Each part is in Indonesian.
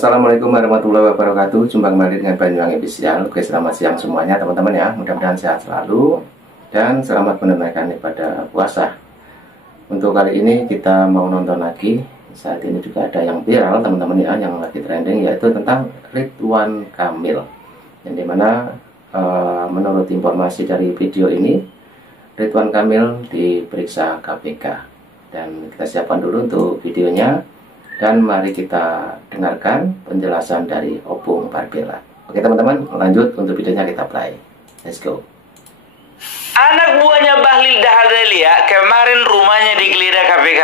Assalamualaikum warahmatullahi wabarakatuh. Jumpa kembali dengan Banyuwangi Official. Oke, selamat siang semuanya teman-teman ya. Mudah-mudahan sehat selalu dan selamat menunaikan ibadah puasa. Untuk kali ini kita mau nonton lagi. Saat ini juga ada yang viral teman-teman ya, yang lagi trending, yaitu tentang Ridwan Kamil. Yang dimana menurut informasi dari video ini, Ridwan Kamil diperiksa KPK. Dan kita siapkan dulu untuk videonya. Dan mari kita dengarkan penjelasan dari Opung Barbella. Oke teman-teman, lanjut untuk videonya kita play. Let's go. Anak buahnya Bahlil Lahadalia kemarin rumahnya digeledah KPK.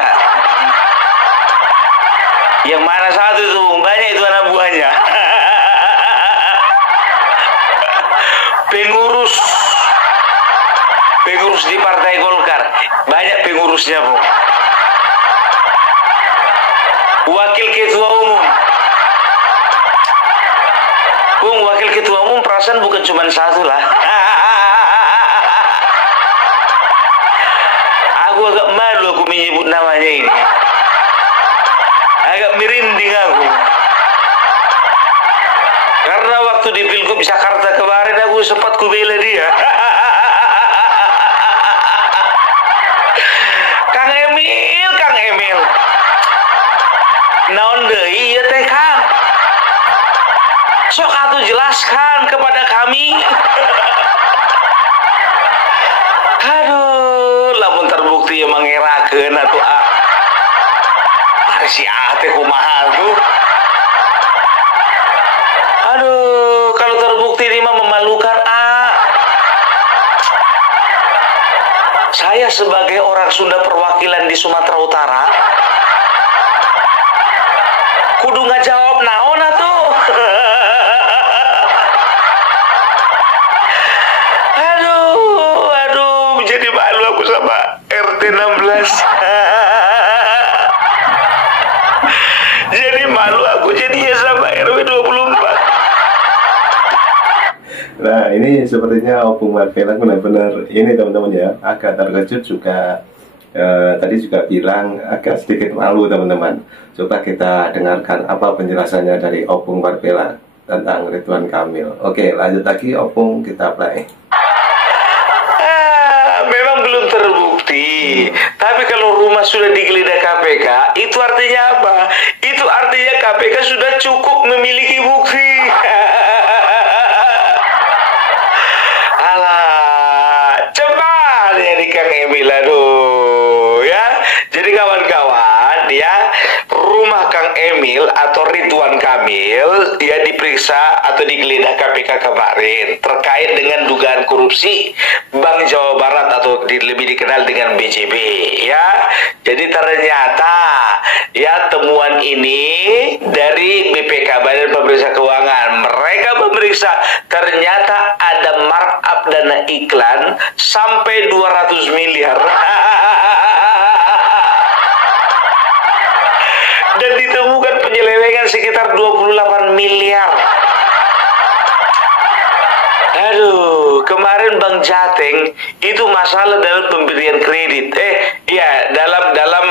Yang mana satu itu? Banyak itu anak buahnya. Pengurus di Partai Golkar. Banyak pengurusnya, Bu. Wakil ketua umum. Bung, wakil ketua umum perasaan bukan cuma satu lah. Aku agak malu aku menyebut namanya ini. Agak merinding aku. Karena waktu di Pilgub Jakarta kemarin aku sempat kubela dia. Kang Emil. Naon deui ieu teh Kang? Sok atuh jelaskan kepada kami. Aduh, lamun terbukti ya mangerakeun atuh si teh kumaha tuh. Aduh, kalau terbukti ini mah memalukan Saya sebagai orang Sunda perwakilan di Sumatera Utara kudu ngajawab naon atuh. Aduh, jadi malu aku sama RT 16. Jadi malu aku jadinya sama RW 24. Nah, ini sepertinya Opung Barbella benar-benar ini teman-teman ya, agak terkejut juga. Tadi juga bilang agak sedikit malu teman-teman. Coba kita dengarkan apa penjelasannya dari Opung Barbella tentang Ridwan Kamil. Oke, lanjut lagi Opung, kita play. Memang belum terbukti. Tapi kalau rumah sudah digeledah KPK, itu artinya apa? Itu artinya KPK sudah cukup memiliki bukti. Alah, cepat ya di Kang Emil, aduh ya. Jadi kawan-kawan ya, rumah Kang Emil atau Ridwan Kamil dia diperiksa atau digeledah KPK kemarin terkait dengan dugaan korupsi Bank Jawa Barat atau lebih dikenal dengan BJB ya. Jadi ternyata ya temuan ini dari BPK, Badan Pemeriksa Keuangan. Mereka memeriksa ternyata ada markup dana iklan sampai 200 miliar. Dan ditemukan penyelewengan sekitar 28 miliar. Aduh, kemarin Bang Jateng itu masalah dalam pemberian kredit. Dalam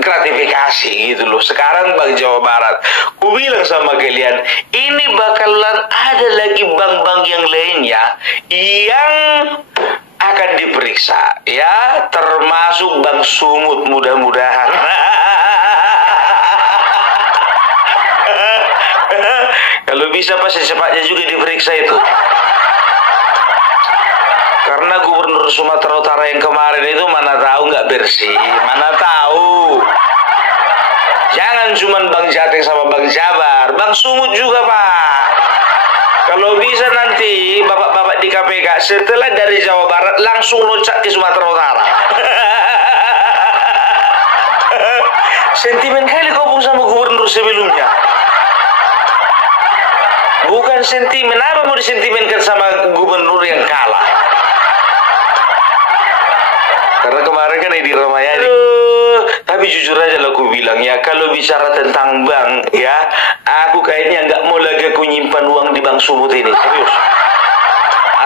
gratifikasi gitu loh. Sekarang Bank Jawa Barat. Ku bilang sama kalian, ini bakalan ada lagi bank-bank yang lainnya yang akan diperiksa ya, termasuk Bank Sumut mudah-mudahan. Kalau bisa pas secepatnya juga diperiksa itu. Karena Gubernur Sumatera Utara yang kemarin itu mana tahu nggak bersih, mana tahu. Jangan cuma Bang Jateng sama Bang Jabar, Bang Sumut juga Pak. Kalau bisa nanti bapak-bapak di KPK setelah dari Jawa Barat langsung loncat ke Sumatera Utara. Sentimen kali kau sama gubernur sebelumnya. Bukan sentimen, apa mau disentimenkan sama gubernur yang kalah? Karena kemarin kan Edi Ramayadi. Tapi jujur aja lah aku bilang ya, kalau bicara tentang bank ya, aku kayaknya nggak mau lagi aku nyimpan uang di Bank Sumut ini, serius.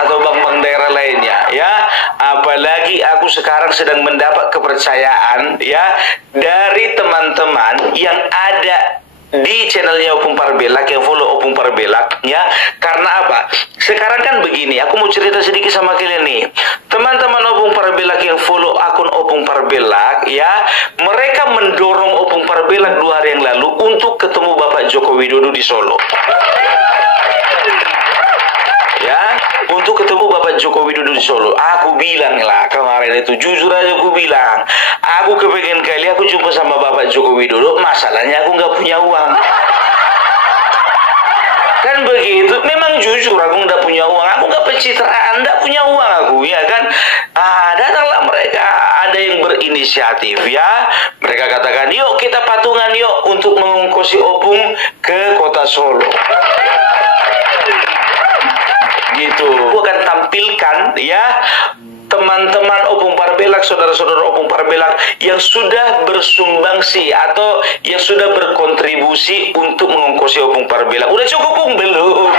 Atau bank-bank daerah lainnya ya. Apalagi aku sekarang sedang mendapat kepercayaan ya dari teman-teman yang ada di channelnya Opung Parbelak, yang follow Opung Parbelak ya. Karena apa? Sekarang kan begini, aku mau cerita sedikit sama kalian nih. Teman-teman Opung Parbelak yang follow akun Opung Parbelak ya, mereka mendorong Opung Parbelak 2 hari yang lalu untuk ketemu Bapak Joko Widodo di Solo. Ya, untuk ketemu Bapak Joko Widodo di Solo. Aku bilang lah kemarin itu, jujur aja aku bilang, aku kepengen kali aku jumpa sama Bapak Joko Widodo, masalahnya aku nggak punya uang. Kan begitu, memang jujur aku nggak punya uang, aku nggak pencitraan, nggak punya uang aku, ya kan. Datanglah mereka, ada yang berinisiatif ya, mereka katakan yuk kita patungan yuk untuk mengongkosi Opung ke kota Solo. Gitu. Aku akan tampilkan ya teman-teman Opung Parbelak, saudara-saudara Opung Parbelak yang sudah bersumbangsi atau yang sudah berkontribusi untuk mengongkosi Opung Parbelak. Udah cukup, Pung? Belum.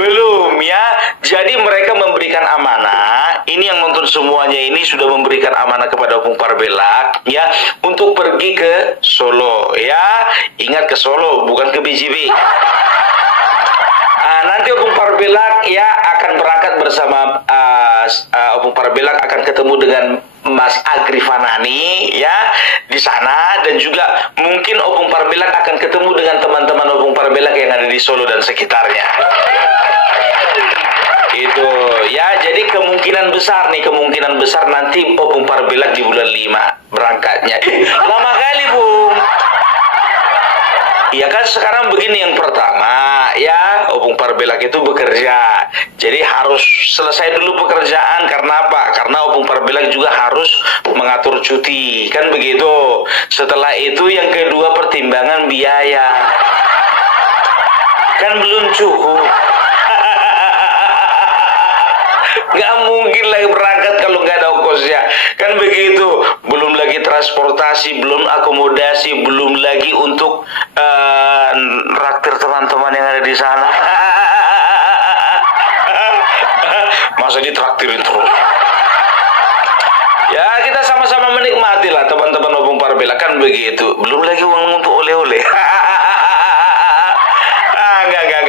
Belum ya. Jadi mereka memberikan amanah. Ini yang nonton semuanya ini sudah memberikan amanah kepada Opung Parbelak ya, untuk pergi ke Solo ya. Ingat, ke Solo, bukan ke BJB. Nanti Opung Parbelak ya akan berangkat bersama Opung Parbelak akan ketemu dengan Mas Agri Fanani ya di sana, dan juga mungkin Opung Parbelak akan ketemu dengan teman-teman Opung Parbelak yang ada di Solo dan sekitarnya. Itu ya, jadi kemungkinan besar nanti Opung Parbelak di bulan 5 berangkatnya. Lama kali, Bung. Ya kan, sekarang begini, yang pertama ya, Opung Parbelak itu bekerja, jadi harus selesai dulu pekerjaan. Karena apa? Karena Opung Parbelak juga harus mengatur cuti, kan begitu. Setelah itu yang kedua, pertimbangan biaya, kan belum cukup. Gak mungkin lagi berangkat kalau nggak ada ongkosnya, kan begitu. Belum lagi transportasi, belum akomodasi, belum lagi untuk raktir teman-teman yang ada di sana. Masa ditraktirin terus? Ya, kita sama-sama menikmati lah teman-teman Opung Parbelak, kan begitu. Belum lagi uang untuk oleh-oleh.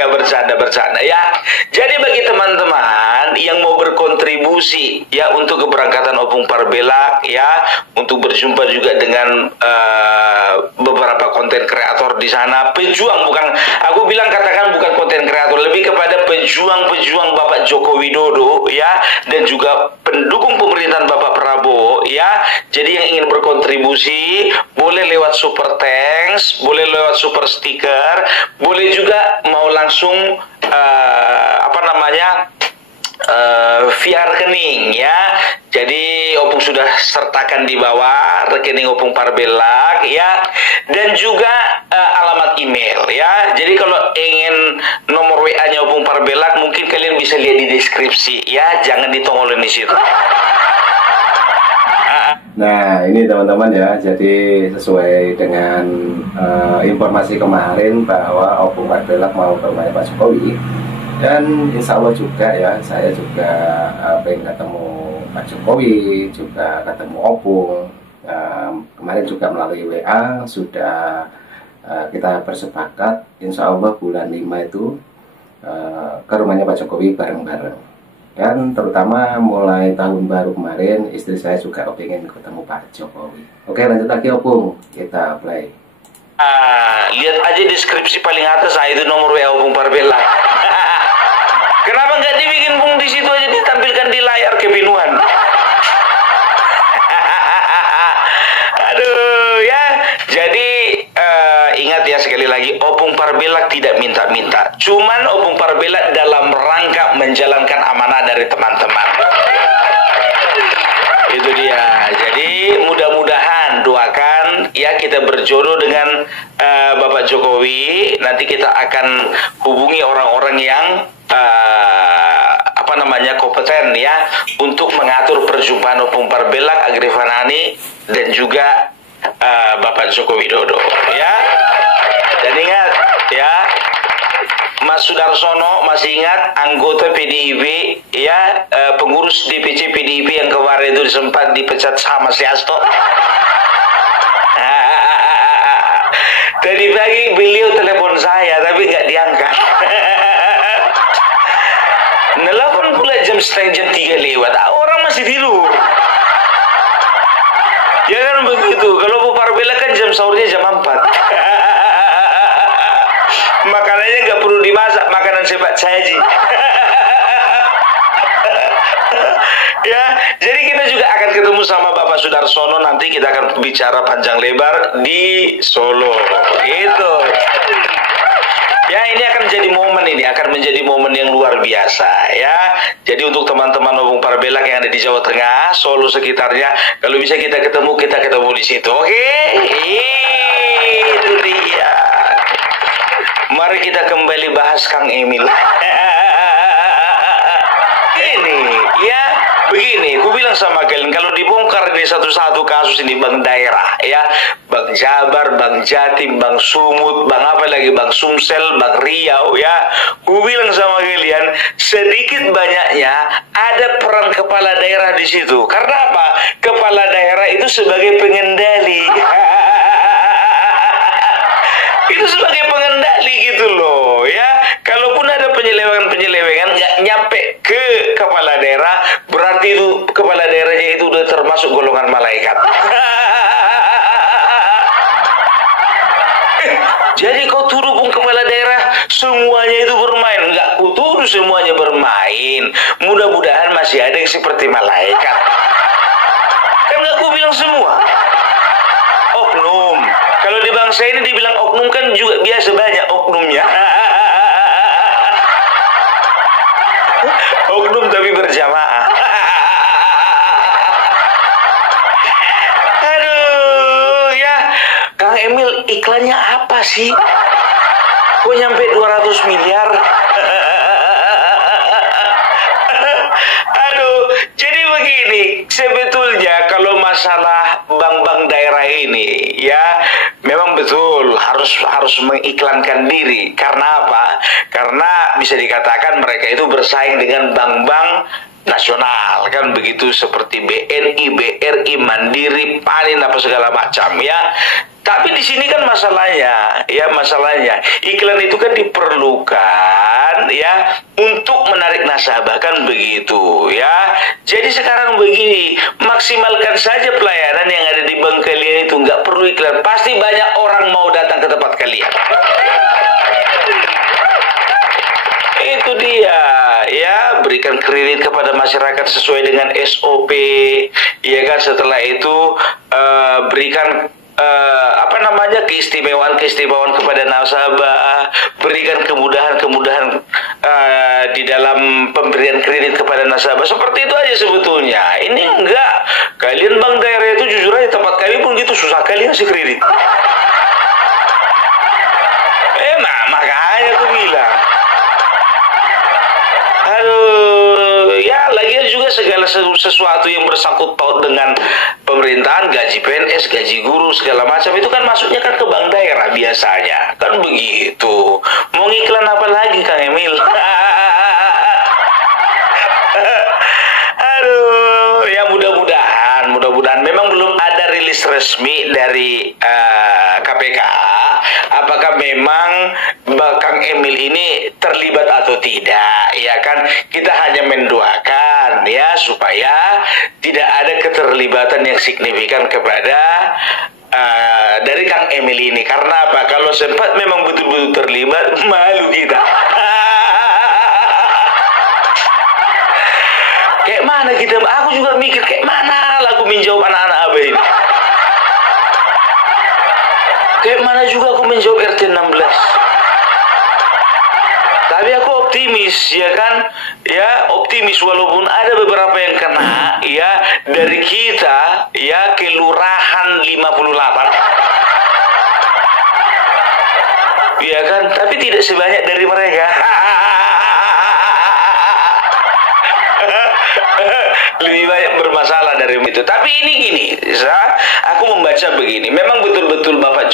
Enggak bercanda ya. Jadi bagi teman-teman yang mau berkontribusi ya untuk keberangkatan Opung Parbelak ya, untuk berjumpa juga dengan beberapa konten kreator di sana, pejuang, bukan aku bilang, katakan bukan konten kreator, lebih kepada pejuang-pejuang Bapak Joko Widodo ya, dan juga pendukung pemerintahan Bapak Prabowo ya. Jadi yang ingin berkontribusi boleh lewat super thanks, boleh lewat super stiker, boleh juga mau langsung via rekening ya. Jadi Opung sudah sertakan di bawah rekening Opung Parbelak ya, dan juga alamat email ya. Jadi kalau ingin nomor WA-nya Opung Parbelak, mungkin kalian bisa lihat di deskripsi ya, jangan ditongolin di situ. Nah, ini teman-teman ya, jadi sesuai dengan informasi kemarin bahwa Opung Parbelak mau ke rumahnya Pak Jokowi, dan insya Allah juga ya, saya juga pengen ketemu Pak Jokowi, juga ketemu Opung. Kemarin juga melalui WA sudah kita bersepakat, insya Allah bulan 5 itu ke rumahnya Pak Jokowi bareng-bareng. Dan terutama mulai tahun baru kemarin, istri saya juga pengen ketemu Pak Jokowi. Oke, lanjut lagi Opung, kita play. Lihat aja deskripsi paling atas, itu nomor WA Opung Parbelak. Kenapa nggak dibikin, Bung? Di situ aja ditampilkan di layar, kebinuan. Aduh ya, jadi ingat ya, sekali lagi, Opung Parbelak tidak minta-minta, cuman Opung Parbelak dalam rangka menjalankan amanah dari teman-teman. Itu dia. Jadi mudah-mudahan, doakan ya, kita berjodoh dengan Bapak Jokowi. Nanti kita akan hubungi orang-orang yang kompeten ya, untuk mengatur perjumpaan Opung Parbelak, Agri Fanani, dan juga Bapak Joko Widodo ya. Dan ingat ya, Mas Sudarsono masih ingat, anggota PDIP ya, pengurus DPC PDIP yang kemarin itu sempat dipecat sama si Hasto. Tadi pagi beliau telepon saya tapi nggak diangkat. Nelpon pula jam 3 lewat. Orang masih tidur. Ya kan begitu. Kalau Bu Parbela kan jam sahurnya jam 4. Makanannya nggak perlu dimasak, makanan sebat saji. Ya, jadi kita juga akan ketemu sama Bapak Sudarsono, nanti kita akan bicara panjang lebar di Solo. Gitu. Ya, ini akan menjadi momen, ini akan menjadi momen yang luar biasa ya. Jadi untuk teman-teman Bung Parbelak yang ada di Jawa Tengah, Solo sekitarnya, kalau bisa kita ketemu di situ. Oke? Itu dia. Mari kita kembali bahas Kang Emil. Ini ya, begini, ku bilang sama kalian, kalau dibongkar di satu-satu kasus ini Bang daerah ya, Bang Jabar, Bang Jatim, Bang Sumut, Bang apa lagi, Bang Sumsel, Bang Riau ya, ku bilang sama kalian, sedikit banyaknya ada peran kepala daerah di situ. Karena apa? Kepala daerah itu sebagai pengendali. Itu sebagai pengendali gitu loh ya. Kalaupun ada penyelewengan nggak nyampe ke kepala daerah, berarti itu kepala daerahnya itu udah termasuk golongan malaikat. Jadi kau tuduh Bung kepala daerah semuanya itu bermain? Enggak, ku tuduh semuanya bermain. Mudah-mudahan masih ada yang seperti malaikat. Kan nggak ku bilang semua. Oknum. Kalau di bangsa ini dibilang oknum kan juga biasa banyak oknumnya. Oknum tapi berjamaah. Aduh, ya. Kang Emil, iklannya apa sih? Kok nyampe 200 miliar? Aduh, jadi begini, sebetulnya kalau masalah bank-bank daerah ini, ya, memang betul harus mengiklankan diri. Karena apa? Karena bisa dikatakan mereka itu bersaing dengan bank-bank nasional, kan begitu, seperti BNI, BRI, Mandiri, Panin, apa segala macam ya. Tapi di sini kan masalahnya iklan itu kan diperlukan ya untuk menarik nasabah, kan begitu ya. Jadi sekarang begini, maksimalkan saja pelayanan yang ada di bank kalian itu, nggak perlu iklan, pasti banyak orang mau datang ke tempat kalian. Itu dia ya, berikan kredit kepada masyarakat sesuai dengan SOP ya kan. Setelah itu berikan keistimewaan kepada nasabah, berikan kemudahan di dalam pemberian kredit kepada nasabah. Seperti itu aja sebetulnya. Ini enggak, kalian bank daerah itu jujur aja, tempat kami pun gitu, susah kali ngasih kredit. Makanya aku bilang, aduh, ya lagian juga segala sesuatu yang bersangkut paut dengan pemerintahan, gaji PNS, gaji guru, segala macam itu kan masuknya kan ke bank daerah biasanya, kan begitu. Mau ngiklan apa lagi Kang Emil? Aduh, ya mudah-mudahan memang belum ada rilis resmi dari KPK apakah memang Kang Emil ini terlibat atau tidak, ya kan. Kita hanya mendoakan ya supaya tidak ada keterlibatan yang signifikan kepada dari Kang Emil ini. Karena apa? Kalau sempat memang betul-betul terlibat, malu kita. Kayak mana kita? Aku juga mikir kayak mana lagu menjawab anak-anak abah ini. Kayak mana juga aku menjawab RT 16. Tapi aku optimis, ya kan? Ya, optimis walaupun ada beberapa yang kena, ya, dari kita, ya, kelurahan 58. Ya kan? Tapi tidak sebanyak dari mereka. Lebih banyak bermasalah dari itu. Tapi ini gini, aku membaca begini. Memang betul-betul Bapak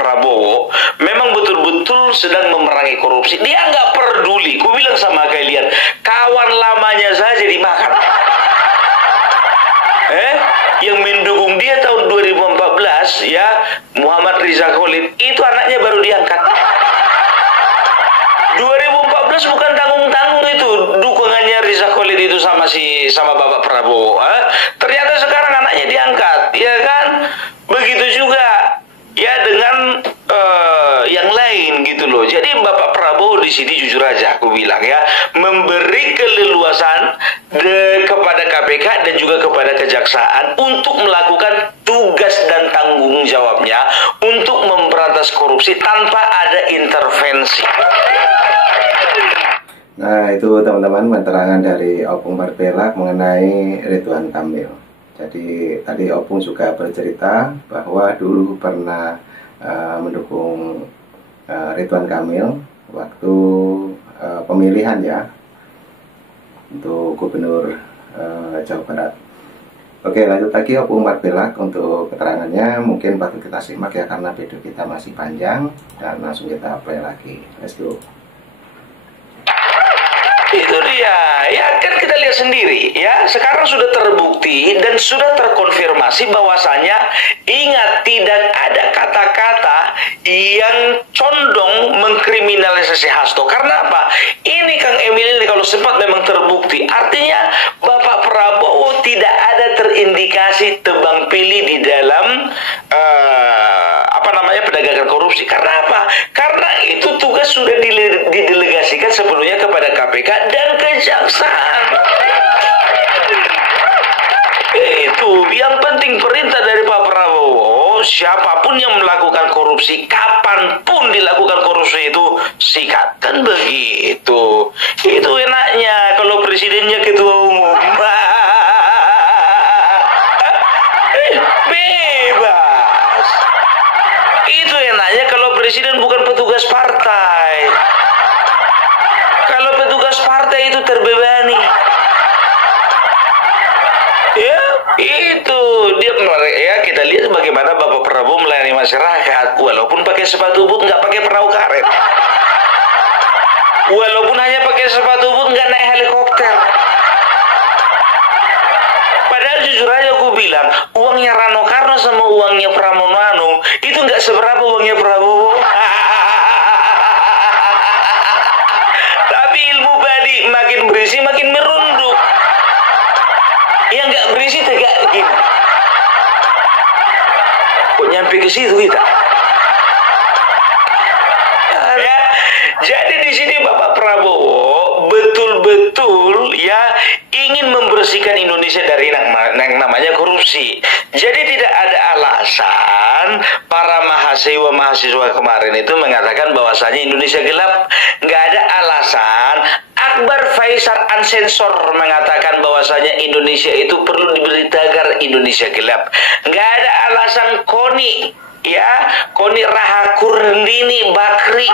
Prabowo memang betul-betul sedang memerangi korupsi. Dia nggak peduli. Ku bilang sama kalian, kawan lamanya saja dimakan. yang mendukung dia tahun 2014 ya, Muhammad Riza Khalid, itu anaknya baru diangkat. 2014 bukan tanggung-tanggung itu dukungannya Riza Khalid itu sama Bapak Prabowo. Ternyata sekarang anaknya diangkat, ya kan? Begitu juga ya dengan yang lain gitu loh. Jadi Bapak Prabowo di sini jujur aja aku bilang ya, memberi keleluasan kepada KPK dan juga kepada kejaksaan untuk melakukan tugas dan tanggung jawabnya untuk memberantas korupsi tanpa ada intervensi. Nah, itu teman-teman keterangan dari Opung Barbelak mengenai Ridwan Kamil. Jadi tadi Opung juga bercerita bahwa dulu pernah mendukung Ridwan Kamil waktu pemilihan ya untuk gubernur Jawa Barat. Oke, lanjut lagi Opung Barbelak untuk keterangannya. Mungkin patut kita simak ya karena video kita masih panjang, dan langsung kita play lagi. Let's go. Itu dia, ya kan kita lihat sendiri ya, sekarang sudah terbukti dan sudah terkonfirmasi bahwasanya, ingat, tidak ada kata-kata yang condong mengkriminalisasi Hasto. Karena apa? Ini Kang Emil ini kalau sempat memang terbukti, artinya Bapak Prabowo tidak ada terindikasi tebang pilih di dalam penegakan korupsi. Karena apa? Karena itu tugas sudah didelegasikan sebelumnya kepada KPK dan kejaksaan. Itu yang penting, perintah dari Pak Prabowo, siapapun yang melakukan korupsi, kapanpun dilakukan korupsi itu sikat, kan begitu. Itu enaknya kalau presidennya ketua umum. Bebas. Itu enaknya kalau presiden bukan petugas partai. Kalau petugas partai itu terbebani. Ya, itu dia, ya kita lihat bagaimana Bapak Prabowo melayani masyarakat, walaupun pakai sepatu boot, nggak pakai perahu karet, walaupun hanya pakai sepatu boot, nggak naik helikopter. Padahal jujur aja aku bilang, uangnya Rano Karno sama uangnya Pramono Anung itu nggak seberapa uangnya Prabowo. Tapi ilmu badi makin berisi makin merunduk. Yang nggak berisi tegak gini. Kok nyampe ke situ kita? Ya, jadi di sini Bapak Prabowo betul-betul ya ingin membersihkan Indonesia dari yang namanya korupsi. Jadi tidak ada alasan para mahasiswa kemarin itu mengatakan bahwasanya Indonesia gelap. Nggak ada alasan. Akbar Faisal Ansensor mengatakan bahwasanya Indonesia itu perlu diberi tagar Indonesia gelap. Nggak ada alasan Koni, ya, Koni Rahakurdini Bakri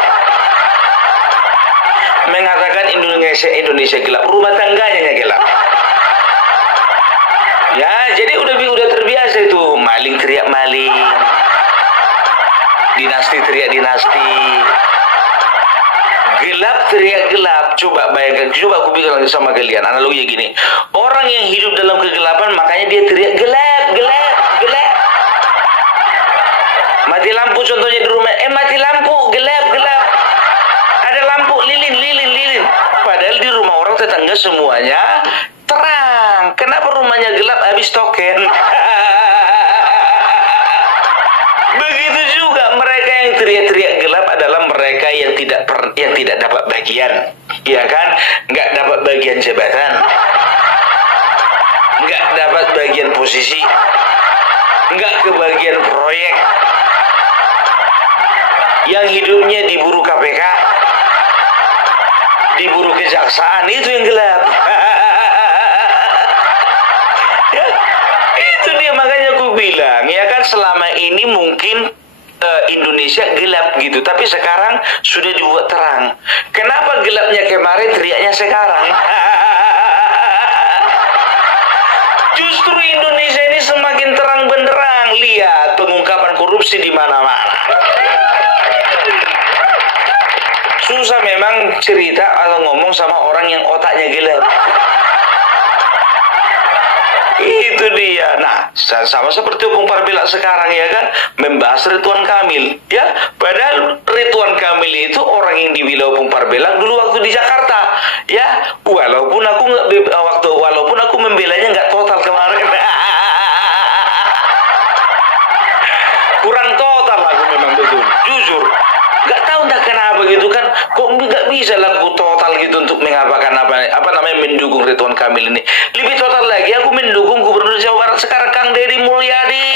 mengatakan Indonesia gelap, rumah tangganya gelap. Ya, jadi udah terbiasa itu, maling teriak maling, dinasti teriak dinasti. Gelap teriak gelap. Coba bayangkan, coba aku bilang sama kalian analogi gini. Orang yang hidup dalam kegelapan makanya dia teriak gelap, gelap, gelap. Mati lampu contohnya di rumah, mati lampu, gelap, gelap. Ada lampu, lilin, lilin, lilin. Padahal di rumah orang tetangga semuanya terang. Kenapa rumahnya gelap? Habis token. Begitu juga mereka yang teriak-teriak gelap adalah mereka yang tidak dapat bagian, ya kan? Nggak dapat bagian jabatan, nggak dapat bagian posisi, nggak kebagian proyek, yang hidupnya diburu KPK, diburu kejaksaan, itu yang gelap. Ya, itu dia, makanya aku bilang, ya kan, selama ini mungkin Indonesia gelap gitu, tapi sekarang sudah dibuat terang. Kenapa gelapnya kemarin, teriaknya sekarang? Justru Indonesia ini semakin terang benderang. Lihat pengungkapan korupsi di mana-mana. Susah memang cerita atau ngomong sama orang yang otaknya gelap. Itu dia. Nah, sama seperti Opung Parbela sekarang ya kan, membahas Ridwan Kamil ya. Padahal Ridwan Kamil itu orang yang dibela Opung Parbela dulu waktu di Jakarta ya. Walaupun aku membelanya nggak total kemarin. Kurang total aku memang betul, jujur. Nggak tahu entah kenapa gitu kan, kok nggak bisa laku total gitu untuk mengapakan apa namanya mendukung Ridwan Kamil ini. Lebih total lagi aku mendukung Gubernur Jawa Barat sekarang Kang Deddy Mulyadi.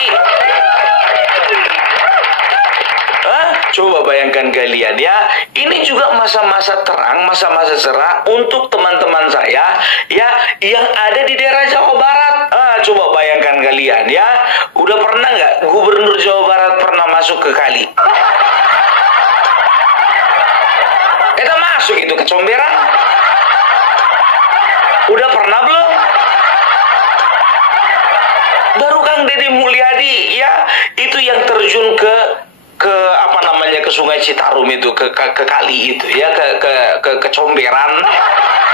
Coba bayangkan kalian ya, ini juga masa-masa terang, masa-masa cerah untuk teman-teman saya ya yang ada di daerah Jawa Barat. Coba bayangkan kalian ya, udah pernah nggak Gubernur Jawa Barat pernah masuk ke kali? Kita masuk itu ke Comberan? Udah pernah belum? Baru Kang Deddy Mulyadi ya, itu yang terjun ke apa namanya, ke Sungai Citarum itu, ke kali itu ya, ke Comberan.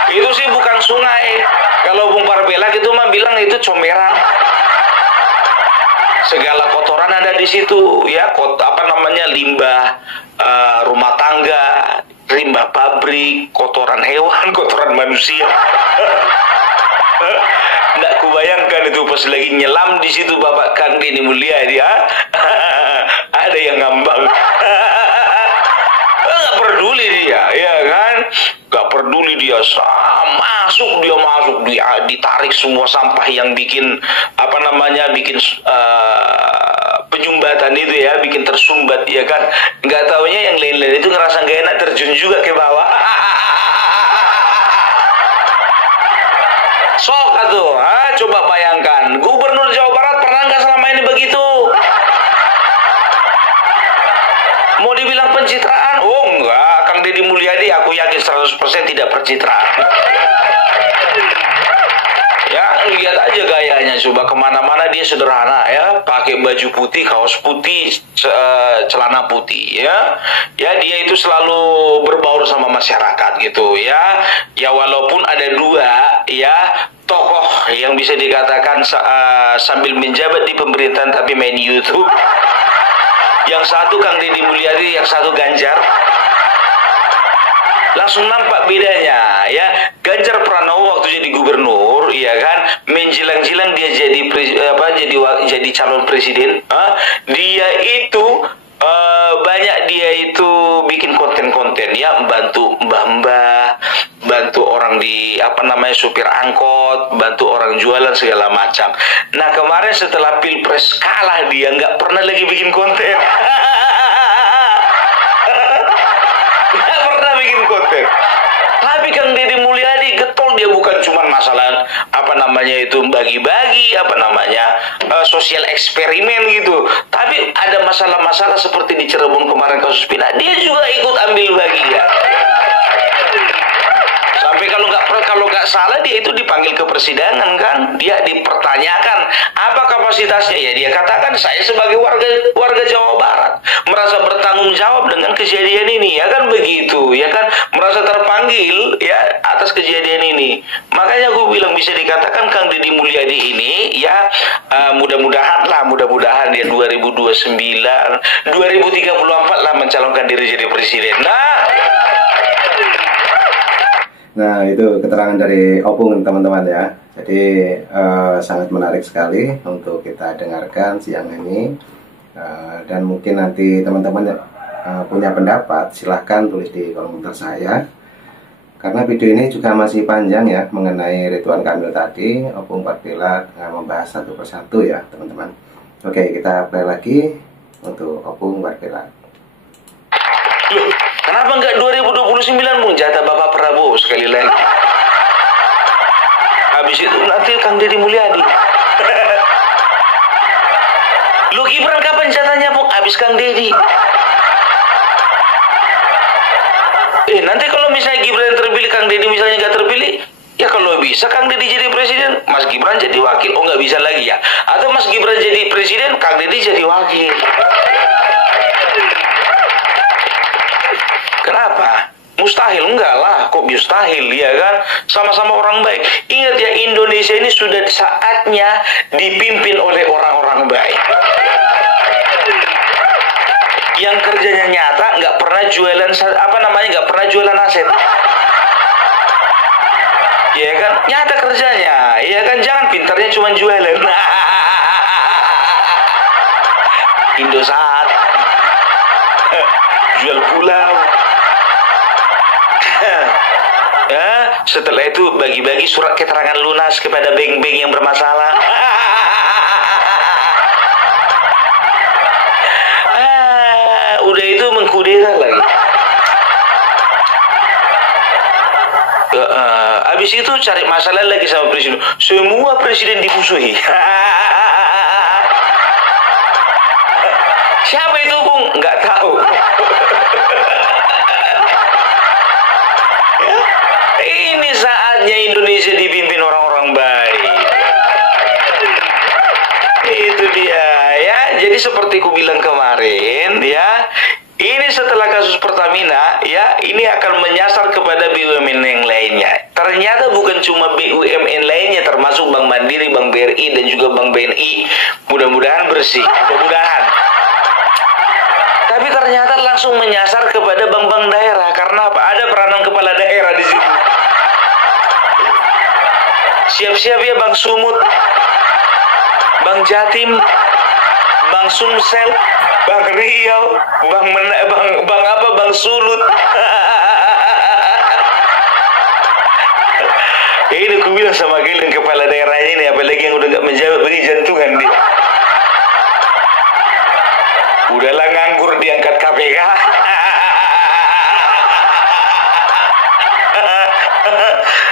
Itu sih bukan sungai. Kalau Bung Parbela gitu mah bilang itu Comberan. Segala kotoran ada di situ ya, apa namanya, limbah rumah tangga, limbah pabrik, kotoran hewan, kotoran manusia. Nggak kubayangkan itu pas lagi nyelam di situ Bapak Kang Deddy Mulyadi ya. Ada yang ngambang. Nggak peduli dia, ya kan? Nggak peduli dia, masuk dia ditarik semua sampah yang bikin apa namanya, bikin penyumbatan itu ya, bikin tersumbat ya kan? Nggak taunya yang lain-lain itu ngerasa nggak enak terjun juga ke bawah. Sok atuh, coba bayangkan, Gubernur Jawa Barat pernah nggak selama ini begitu? Mau dibilang pencitraan? Oh enggak, Kang Deddy Mulyadi aku yakin 100% tidak pencitraan. Ya, lihat aja gayanya, coba kemana-mana dia sederhana ya, pakai baju putih, kaos putih, celana putih ya. Ya, dia itu selalu berbaur sama masyarakat gitu ya. Ya, walaupun ada dua ya tokoh yang bisa dikatakan sambil menjabat di pemerintahan tapi main YouTube. Yang satu Kang Deddy Mulyadi, yang satu Ganjar. Langsung nampak bedanya ya. Ganjar Pranowo waktu jadi gubernur ya kan, menjilang-jilang dia jadi calon presiden. Dia itu banyak dia itu bikin konten-konten ya, bantu mbah-mbah, bantu orang di apa namanya supir angkot, bantu orang jualan segala macam. Nah, kemarin setelah Pilpres kalah dia nggak pernah lagi bikin konten. Nggak pernah bikin konten. Tapi Kang Deddy Mulyadi getol, dia bukan cuma masalah apa namanya itu bagi-bagi apa namanya sosial eksperimen gitu, tapi ada masalah-masalah seperti di Cirebon kemarin kasus pindah, dia juga ikut ambil bagian. Sampai kalau nggak salah dia itu dipanggil ke persidangan kan, dia dipertanyakan apa kapasitasnya ya, dia katakan saya sebagai warga Jawa Barat merasa bertanggung jawab dengan kejadian ini ya kan, begitu ya kan, merasa terpanggil ya atas kejadian ini. Makanya aku bilang bisa dikatakan Kang Deddy Mulyadi ini ya mudah-mudahan dia 2029 2034 lah mencalonkan diri jadi presiden. Nah, itu keterangan dari Opung teman-teman ya. Jadi sangat menarik sekali untuk kita dengarkan siang ini. Dan mungkin nanti teman-teman punya pendapat, silahkan tulis di kolom komentar saya. Karena video ini juga masih panjang ya mengenai Ridwan Kamil tadi. Opung Parbela membahas satu persatu ya teman-teman. Oke, kita play lagi untuk Opung Parbela. Kenapa nggak 2029 Bung, jatah Bapak Prabowo sekali lagi? Habis itu nanti Kang Deddy Mulyadi. Lu Gibran kapan jatahnya Bung? Habis Kang Deddy. Nanti kalau misalnya Gibran terpilih, Kang Deddy misalnya nggak terpilih, ya kalau bisa Kang Deddy jadi presiden, Mas Gibran jadi wakil. Oh nggak bisa lagi ya? Atau Mas Gibran jadi presiden, Kang Deddy jadi wakil. Kenapa? Mustahil? Enggak lah, kok mustahil, ya kan? Sama-sama orang baik. Ingat ya, Indonesia ini sudah saatnya dipimpin oleh orang-orang baik. Yang kerjanya nyata, nggak pernah jualan, nggak pernah jualan aset. Ya kan? Nyata kerjanya, ya kan? Jangan pintarnya cuma jualan. Indosat, jual pulau. Ya, setelah itu bagi-bagi surat keterangan lunas kepada bank-bank yang bermasalah. Udah itu mengkudeta lagi. Habis itu cari masalah lagi sama presiden. Semua presiden dimusuhi. Siapa itu, Bung? Nggak tahu. Ini saatnya Indonesia dipimpin orang-orang baik. Itu dia, ya. Jadi seperti ku bilang kemarin, ya. Ini setelah kasus Pertamina, ya, ini akan menyasar kepada BUMN yang lainnya. Ternyata bukan cuma BUMN lainnya, termasuk Bank Mandiri, Bank BRI, dan juga Bank BNI. Mudah-mudahan bersih, mudah-mudahan. Tapi ternyata langsung menyasar kepada bank-bank daerah. Karena apa? Ada peranan kepala daerah di situ. Siap-siap ya, Bang Sumut, Bang Jatim, Bang Sumsel, Bang Riau, Bang Sulut. Ini aku bilang sama kalian, kepala daerah ini, apalagi yang udah gak menjawab, bagi jantungan dia. Udahlah nganggur diangkat KPK.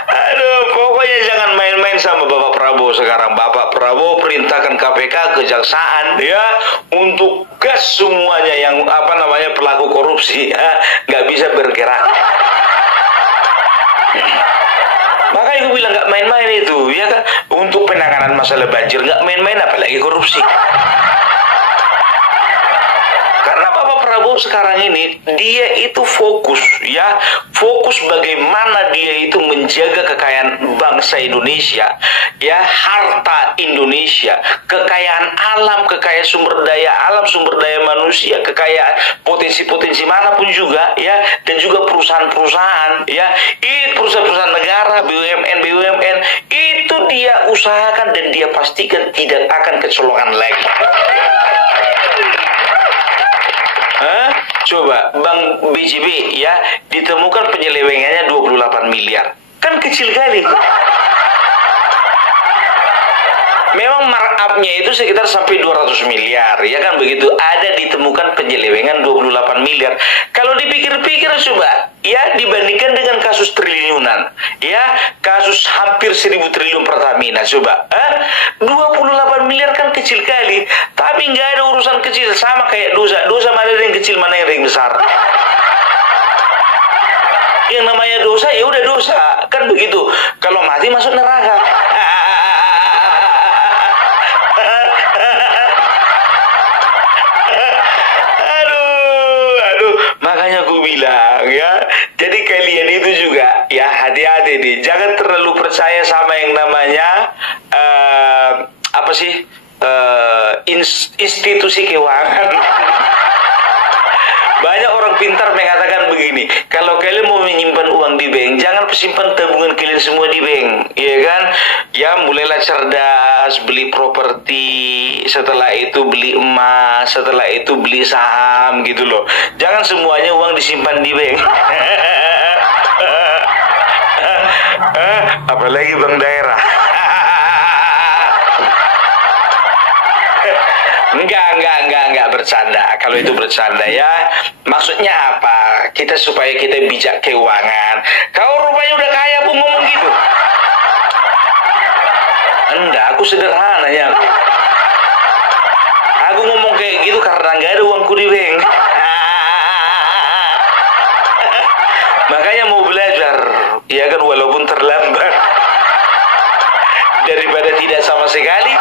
Aduh, pokoknya jangan main-main sama Bapak Prabowo sekarang. Bapak Prabowo perintahkan KPK, kejaksaan, ya, untuk gas semuanya yang pelaku korupsi, ya, nggak bisa bergerak. Makanya gue bilang nggak main-main itu, ya kan? Untuk penanganan masalah banjir nggak main-main, apalagi korupsi. Karena Bapak Prabowo sekarang ini dia itu fokus, ya, fokus bagaimana dia itu menjaga kekayaan bangsa Indonesia, ya, harta Indonesia, kekayaan alam, kekayaan sumber daya alam, sumber daya manusia, kekayaan potensi-potensi manapun juga, ya, dan juga perusahaan-perusahaan, ya, itu perusahaan-perusahaan negara, BUMN itu dia usahakan dan dia pastikan tidak akan kecolongan lagi. Coba Bank BJB, ya, ditemukan penyelewengannya 28 miliar. Kan kecil kali. Memang markup-nya itu sekitar sampai 200 miliar, ya kan begitu. Ada ditemukan penyelewengan 28 miliar. Kalau dipikir-pikir coba, ya, dibandingkan dengan kasus triliunan, ya, kasus hampir 1000 triliun Pertamina, coba, 28 miliar kan kecil kali. Tapi nggak ada urusan kecil, sama kayak dosa. Dosa mana yang kecil, mana yang besar. Yang namanya dosa, ya udah dosa, kan begitu. Kalau mati masuk neraka. Makanya aku bilang, ya, jadi kalian itu juga, ya, hati-hati nih, jangan terlalu percaya sama yang namanya institusi keuangan. Banyak orang pintar mengatakan begini, kalau kalian mau menyimpan uang di bank, jangan simpan tabungan kalian semua di bank, ya kan? Ya, mulailah cerdas, beli properti, setelah itu beli emas, setelah itu beli saham, gitu loh. Jangan semuanya uang disimpan di bank. Apalagi bank daerah. Enggak bercanda. Kalau itu bercanda, ya. Maksudnya apa? Supaya kita bijak keuangan. Kau rupanya udah kaya pun ngomong gitu. Enggak, aku sederhana, ya. Aku ngomong kayak gitu karena nggak ada uangku di bank. Makanya mau belajar, ya kan, walaupun terlambat daripada tidak sama sekali.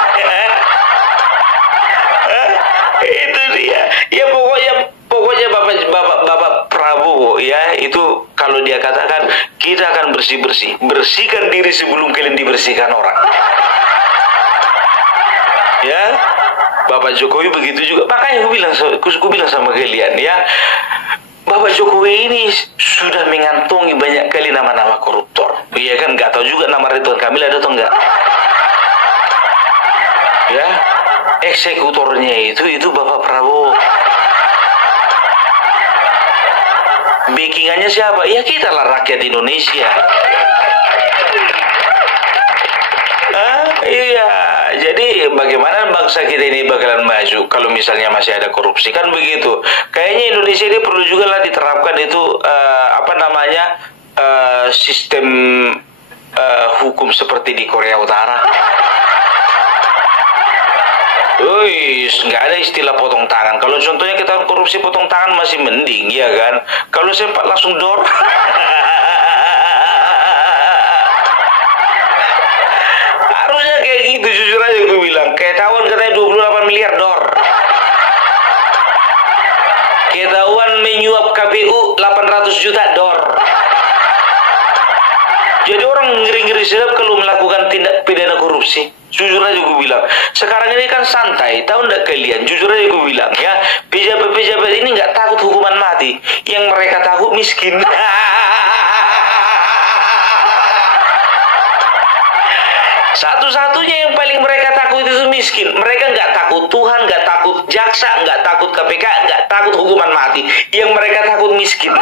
Itu dia. Ya pokoknya Bapak Prabowo, ya, itu kalau dia katakan, kita akan bersih-bersih. Bersihkan diri sebelum kalian dibersihkan orang. Ya, Bapak Jokowi begitu juga. Makanya aku bilang sama kalian ya, Bapak Jokowi ini sudah mengantongi banyak kali nama-nama koruptor. Iya kan, nggak tahu juga nama Ridwan Kamil ada atau enggak. Ya, eksekutornya itu Bapak Prabowo. Backingannya siapa? Ya kita lah, rakyat Indonesia. Iya, jadi bagaimana bangsa kita ini bakalan maju kalau misalnya masih ada korupsi, kan begitu. Kayaknya Indonesia ini perlu juga lah diterapkan itu sistem hukum seperti di Korea Utara. Nggak ada istilah potong tangan. Kalau contohnya kita korupsi potong tangan masih mending, ya kan? Kalau sempat langsung dor. Harusnya kayak gitu, jujur aja gue bilang. Ketahuan katanya 28 miliar dor. Ketahuan menyuap KPU 800 juta dor. Jadi orang ngeri-ngeri sedap kalau melakukan tindak pidana korupsi. Jujur aja gue bilang. Sekarang ini kan santai. Tahu nggak kalian? Jujur aja gue bilang ya. Pejabat-pejabat ini nggak takut hukuman mati. Yang mereka takut miskin. Satu-satunya yang paling mereka takut itu miskin. Mereka nggak takut Tuhan, nggak takut jaksa, nggak takut KPK, nggak takut hukuman mati. Yang mereka takut miskin.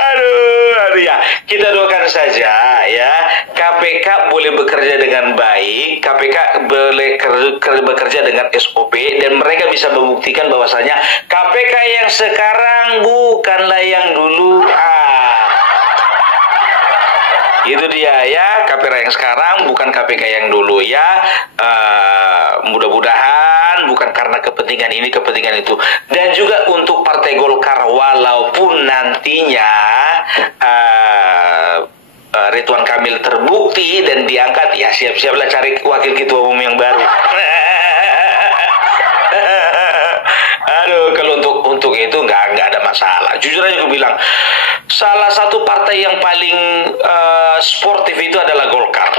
Aduh ya, kita doakan saja ya, KPK boleh bekerja dengan baik, KPK boleh bekerja dengan SOP, dan mereka bisa membuktikan bahwasanya KPK yang sekarang bukanlah yang dulu. Itu dia ya, KPK yang sekarang bukan KPK yang dulu ya. Mudah-mudahan bukan karena kepentingan ini kepentingan itu. Dan juga untuk Partai Golkar, walaupun nantinya Ridwan Kamil terbukti dan diangkat, ya siap-siaplah cari wakil ketua umum yang baru. Aduh, kalau untuk itu nggak ada masalah. Jujur aja gue bilang, salah satu partai yang paling sportif itu adalah Golkar.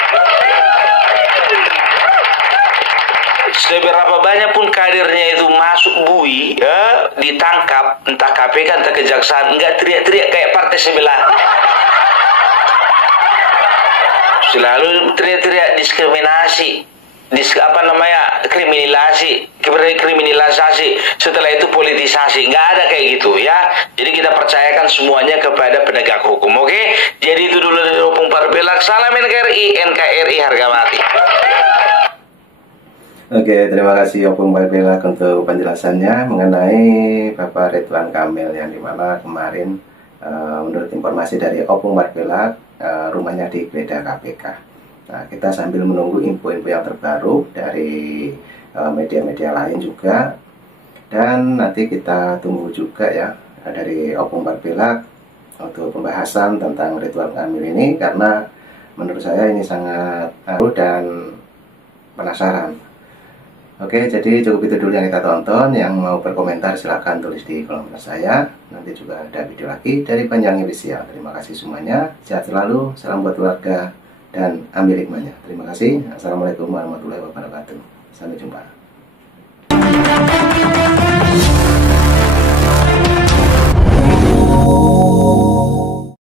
Seberapa banyak pun kadernya itu masuk bui, ya, ditangkap, entah KPK, entah kejaksaan, nggak teriak-teriak kayak partai sebelah. Selalu teriak-teriak diskriminasi, kriminalisasi, setelah itu politisasi. Nggak ada kayak gitu ya. Jadi kita percayakan semuanya kepada penegak hukum. Oke, jadi itu dulu dari Opung Parpelak. Salam NKRI harga mati. Oke, terima kasih Opung Parpelak untuk penjelasannya mengenai Bapak Ridwan Kamil, yang dimana kemarin menurut informasi dari Opung Parpelak rumahnya digeledah KPK. Nah, kita sambil menunggu info-info yang terbaru dari media-media lain juga, dan nanti kita tunggu juga ya dari Opung Parpelak untuk pembahasan tentang Ridwan Kamil ini, karena menurut saya ini sangat dan penasaran. Oke, jadi cukup itu dulu yang kita tonton. Yang mau berkomentar silahkan tulis di kolom komentar saya. Nanti juga ada video lagi dari Panjang Official. Terima kasih semuanya, sehat selalu, salam buat keluarga, dan ambil hikmahnya. Terima kasih. Assalamualaikum warahmatullahi wabarakatuh. Sampai jumpa.